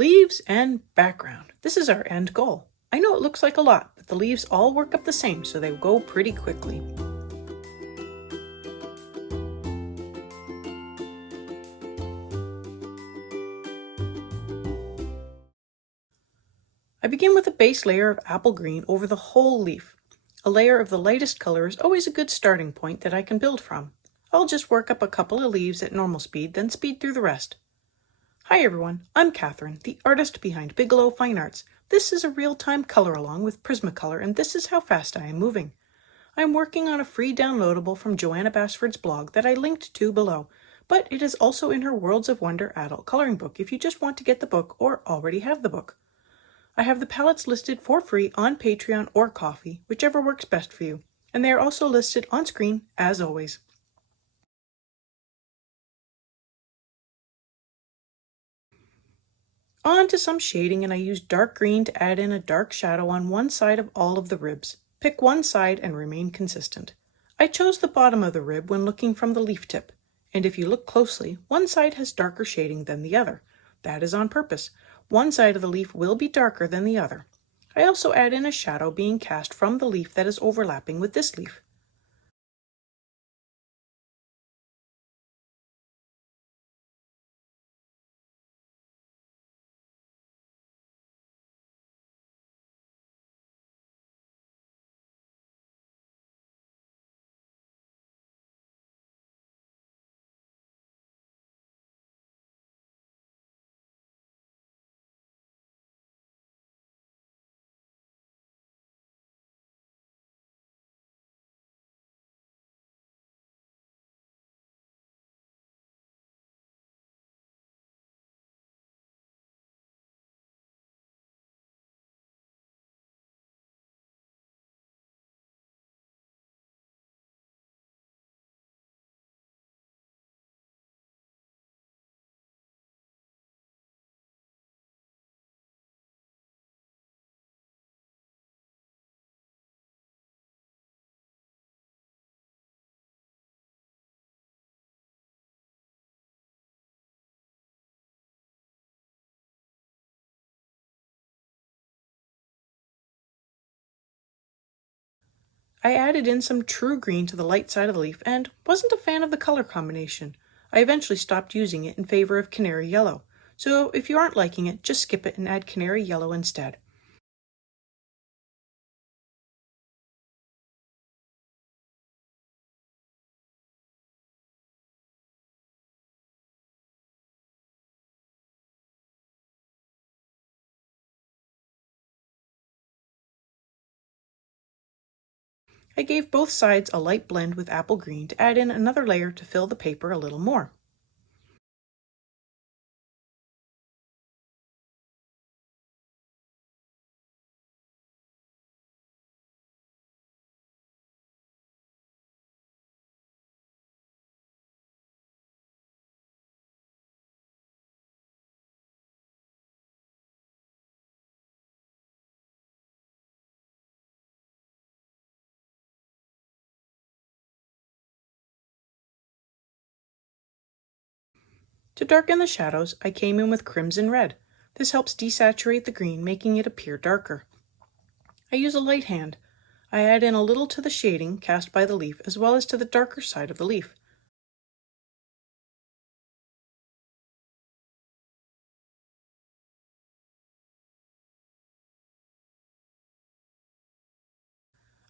Leaves and background. This is our end goal. I know it looks like a lot, but the leaves all work up the same, so they go pretty quickly. I begin with a base layer of apple green over the whole leaf. A layer of the lightest color is always a good starting point that I can build from. I'll just work up a couple of leaves at normal speed, then speed through the rest. Hi everyone, I'm Catherine, the artist behind Bigelow Fine Arts. This is a real-time color along with Prismacolor, and this is how fast I am moving. I am working on a free downloadable from Joanna Basford's blog that I linked to below, but it is also in her Worlds of Wonder adult coloring book if you just want to get the book or already have the book. I have the palettes listed for free on Patreon or Ko-fi, whichever works best for you, and they are also listed on screen as always. On to some shading, and I used dark green to add in a dark shadow on one side of all of the ribs. Pick one side and remain consistent. I chose the bottom of the rib when looking from the leaf tip, and if you look closely, one side has darker shading than the other. That is on purpose. One side of the leaf will be darker than the other. I also add in a shadow being cast from the leaf that is overlapping with this leaf. I added in some true green to the light side of the leaf and wasn't a fan of the color combination. I eventually stopped using it in favor of canary yellow. So if you aren't liking it, just skip it and add canary yellow instead. I gave both sides a light blend with apple green to add in another layer to fill the paper a little more. To darken the shadows, I came in with crimson red. This helps desaturate the green, making it appear darker. I use a light hand. I add in a little to the shading cast by the leaf as well as to the darker side of the leaf.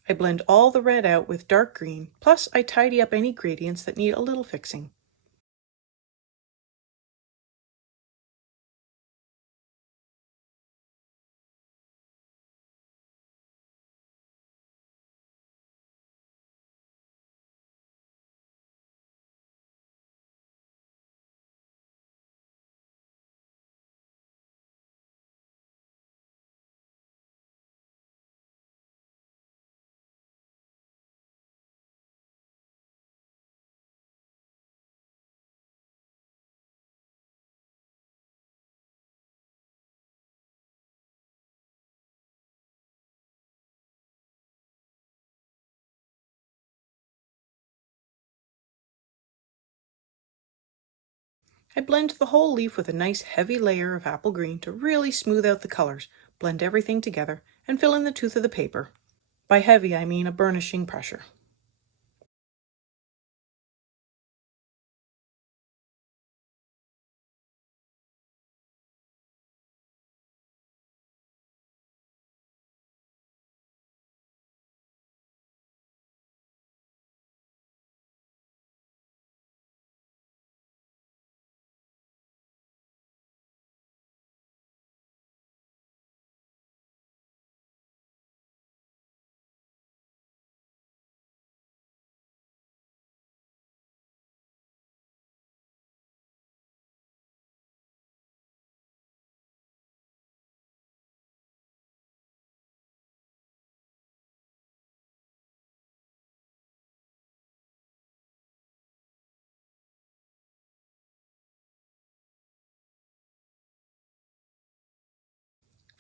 I blend all the red out with dark green, plus I tidy up any gradients that need a little fixing. I blend the whole leaf with a nice heavy layer of apple green to really smooth out the colors, blend everything together, and fill in the tooth of the paper. By heavy, I mean a burnishing pressure.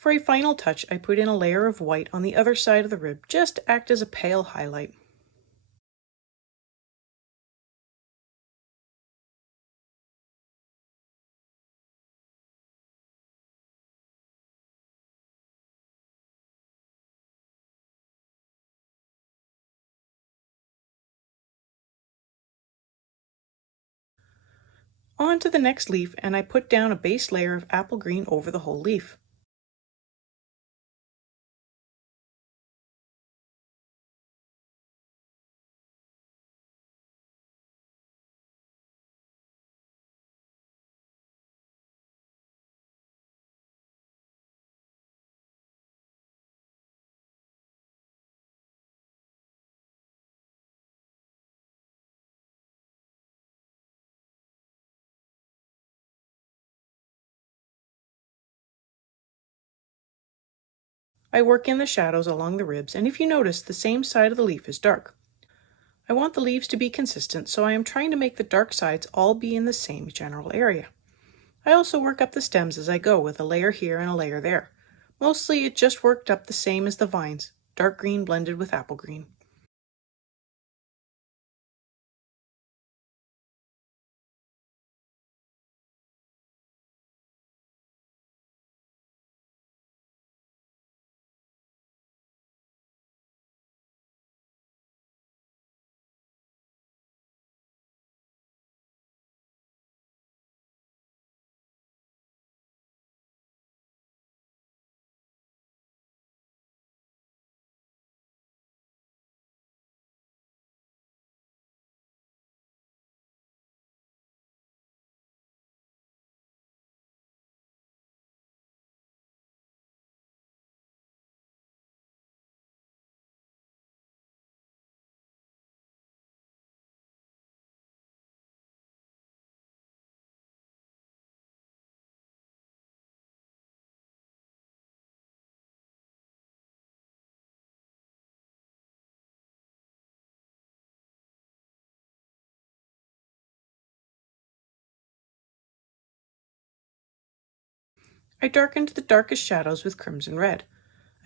For a final touch, I put in a layer of white on the other side of the rib just to act as a pale highlight. On to the next leaf, and I put down a base layer of apple green over the whole leaf. I work in the shadows along the ribs, and if you notice, the same side of the leaf is dark. I want the leaves to be consistent, so I am trying to make the dark sides all be in the same general area. I also work up the stems as I go with a layer here and a layer there. Mostly it just worked up the same as the vines, dark green blended with apple green. I darkened the darkest shadows with crimson red.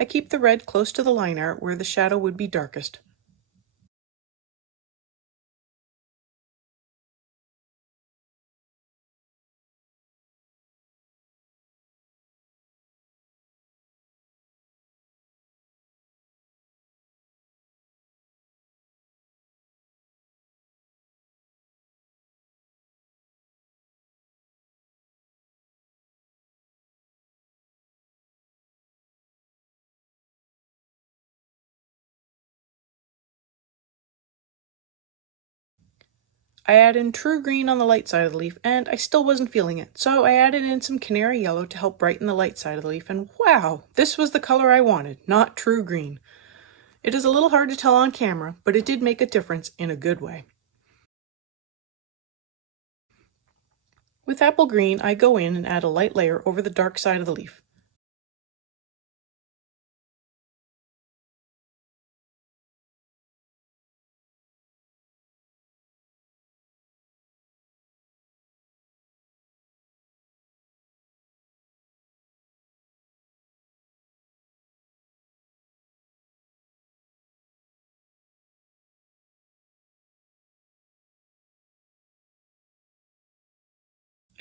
I keep the red close to the line art where the shadow would be darkest. I add in true green on the light side of the leaf, and I still wasn't feeling it, so I added in some canary yellow to help brighten the light side of the leaf, and wow, this was the color I wanted, not true green. It is a little hard to tell on camera, but it did make a difference in a good way. With apple green, I go in and add a light layer over the dark side of the leaf.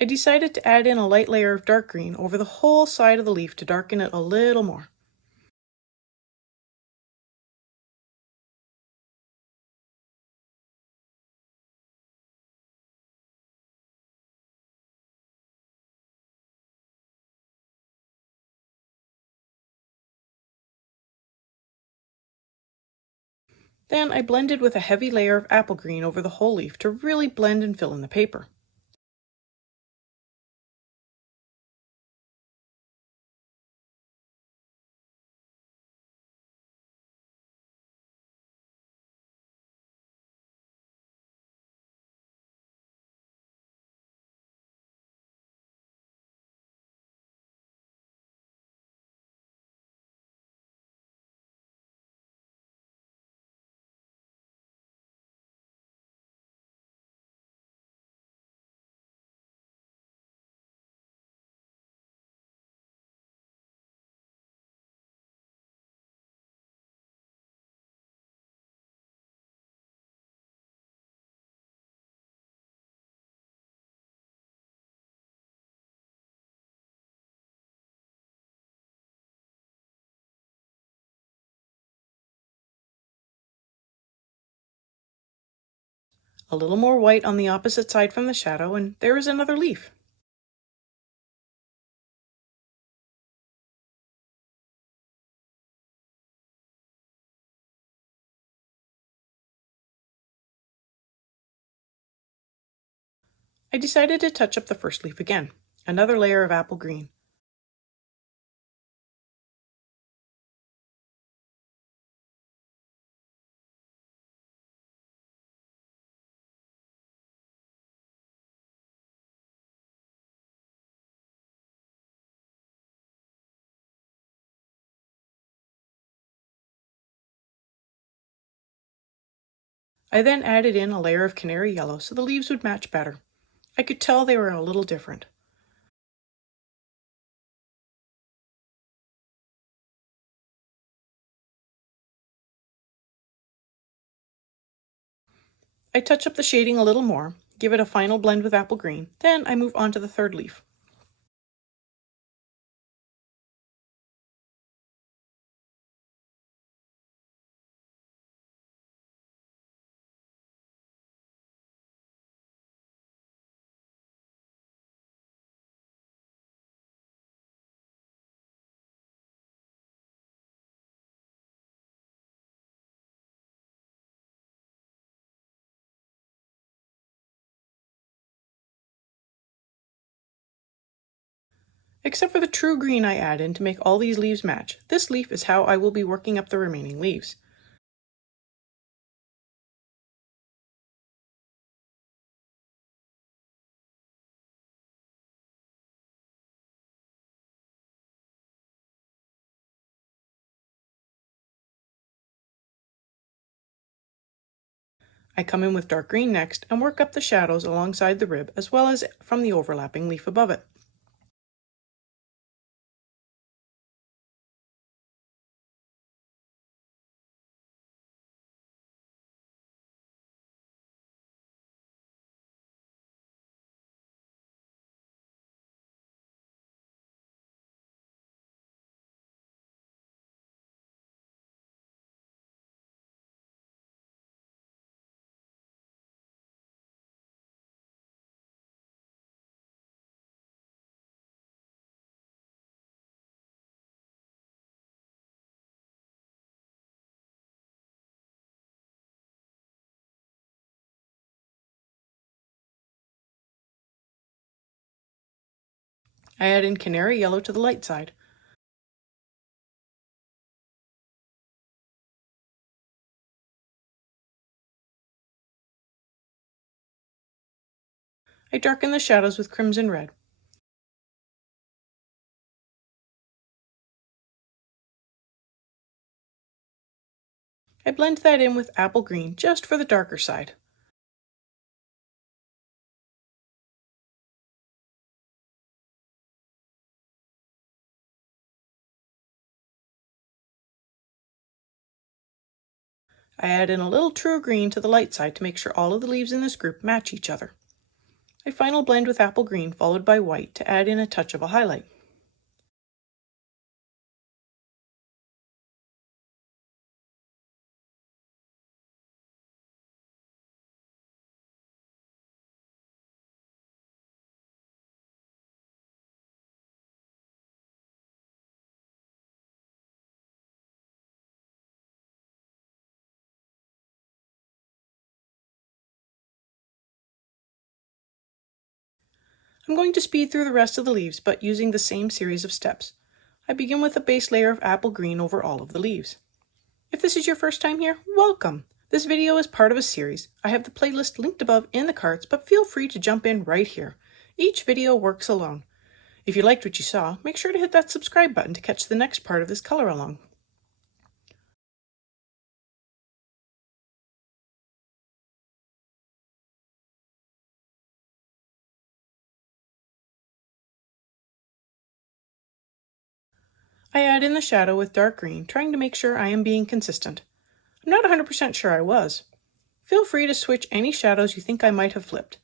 I decided to add in a light layer of dark green over the whole side of the leaf to darken it a little more. Then I blended with a heavy layer of apple green over the whole leaf to really blend and fill in the paper. A little more white on the opposite side from the shadow, and there is another leaf. I decided to touch up the first leaf again, another layer of apple green. I then added in a layer of canary yellow so the leaves would match better. I could tell they were a little different. I touch up the shading a little more, give it a final blend with apple green, then I move on to the third leaf. Except for the true green I add in to make all these leaves match, this leaf is how I will be working up the remaining leaves. I come in with dark green next and work up the shadows alongside the rib as well as from the overlapping leaf above it. I add in canary yellow to the light side. I darken the shadows with crimson red. I blend that in with apple green just for the darker side. I add in a little true green to the light side to make sure all of the leaves in this group match each other. I final blend with apple green followed by white to add in a touch of a highlight. I'm going to speed through the rest of the leaves, but using the same series of steps. I begin with a base layer of apple green over all of the leaves. If this is your first time here, welcome! This video is part of a series. I have the playlist linked above in the cards, but feel free to jump in right here. Each video works alone. If you liked what you saw, make sure to hit that subscribe button to catch the next part of this color along. I add in the shadow with dark green, trying to make sure I am being consistent. I'm not 100% sure I was. Feel free to switch any shadows you think I might have flipped.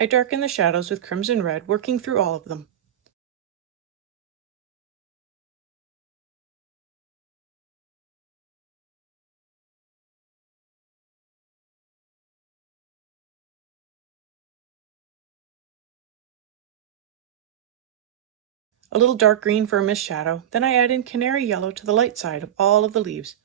I darken the shadows with crimson red, working through all of them. A little dark green for a mist shadow, then I add in canary yellow to the light side of all of the leaves.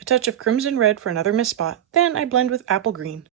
A touch of crimson red for another mist spot, then I blend with apple green.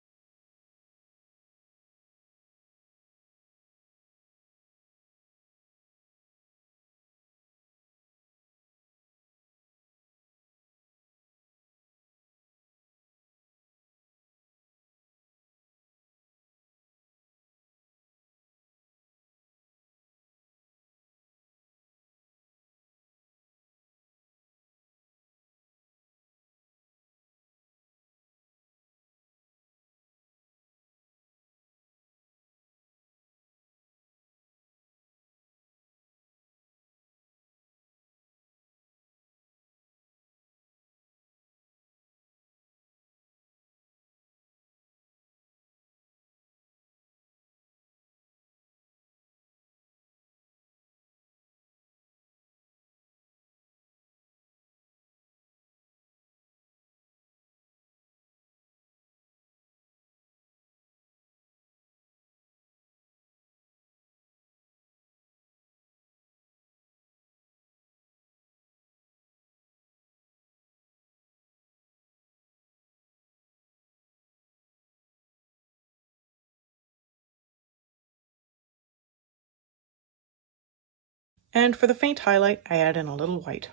And for the faint highlight, I add in a little white.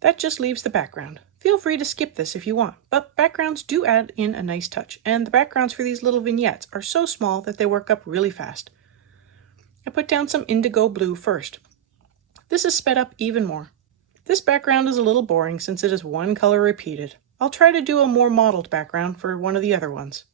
That just leaves the background. Feel free to skip this if you want, but backgrounds do add in a nice touch, and the backgrounds for these little vignettes are so small that they work up really fast. I put down some indigo blue first. This is sped up even more. This background is a little boring since it is one color repeated. I'll try to do a more modeled background for one of the other ones.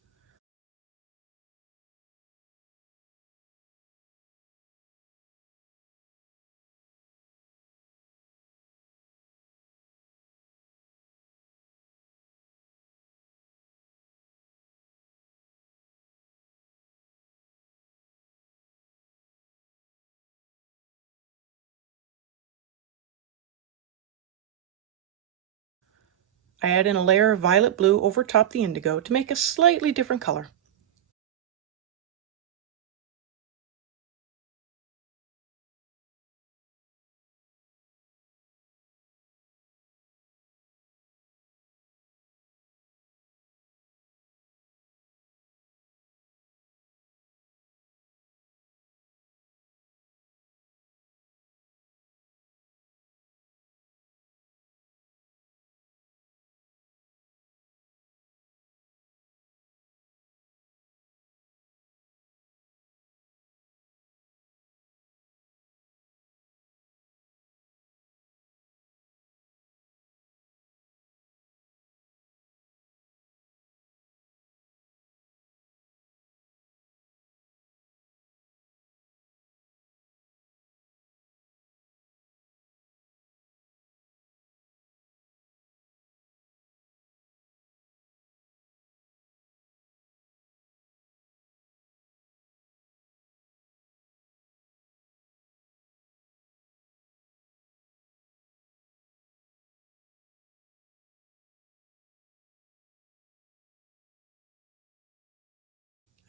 I add in a layer of violet blue over top the indigo to make a slightly different color.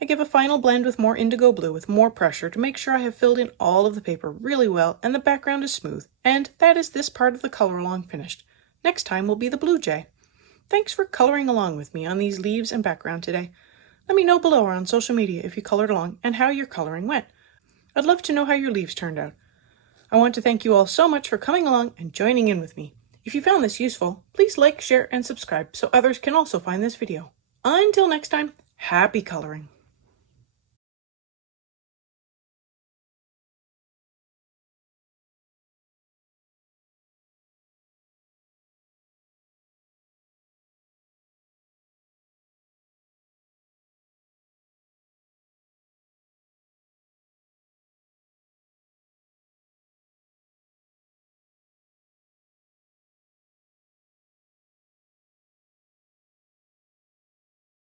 I give a final blend with more indigo blue with more pressure to make sure I have filled in all of the paper really well and the background is smooth. And that is this part of the color along finished. Next time will be the blue jay. Thanks for coloring along with me on these leaves and background today. Let me know below or on social media if you colored along and how your coloring went. I'd love to know how your leaves turned out. I want to thank you all so much for coming along and joining in with me. If you found this useful, please like, share, and subscribe so others can also find this video. Until next time, happy coloring!